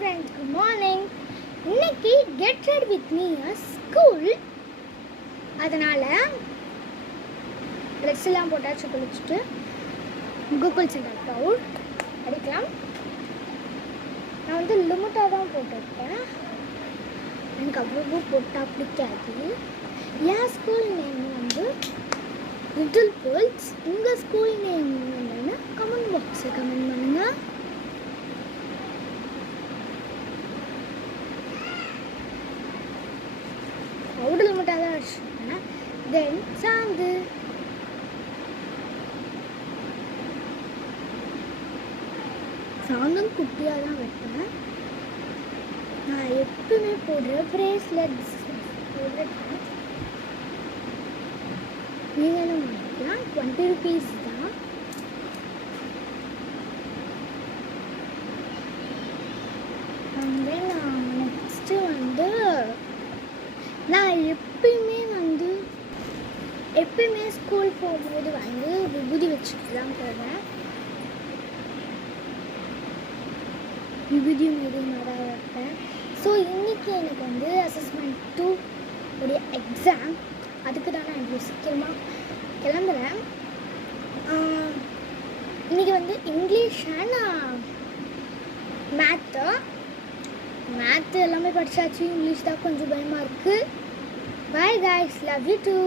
friends, good morning. இன்னைக்கு get ready with me school. அதனால dress எல்லாம் போட்டாச்சு, குளிச்சுட்டு கூகுள் சென்டர் க்ரௌட் அடிக்கலாம். நான் வந்து லிமிட்டாக தான் போட்டிருக்கேன், எனக்கு அவ்வளோ போட்டால் பிடிக்காது. என் ஸ்கூல் நேம் வந்து லிட்டில் பேர்ல்ஸ். உங்கள் ஸ்கூல் நேம் என்னன்னு கமெண்ட் பாக்ஸில் கமெண்ட் பண்ணுங்கள். பவுடர் மட்டும் தான் வச்சுருக்கேன். தென் சாந்து சாந்தும் குட்டியாக தான் வைப்பேன். நான் எப்பவுமே போடுற ப்ரேஸ்லெட்ஸ் போடுறேன். நீங்களும் வாங்கிக்கலாம், 20 rupees தான். நான் நெக்ஸ்ட்டு வந்து நான் எப்பயுமே ஸ்கூல் போகும்போது வந்து விபூதி வச்சுட்டு தான் போவேன். விபூதி மீடியமாக தான் வைப்பேன். ஸோ இன்றைக்கி எனக்கு வந்து அசஸ்மெண்ட் 2 உடைய எக்ஸாம், அதுக்கு தான் நான் இவ்வளோ சீக்கிரமாக கிளம்புறேன். இன்றைக்கி வந்து இங்கிலீஷ் அண்ட் மேத்து எல்லாமே படித்தாச்சு. இங்கிலீஷ் தான் கொஞ்சம் பயமாக இருக்குது. Bye guys, love you too.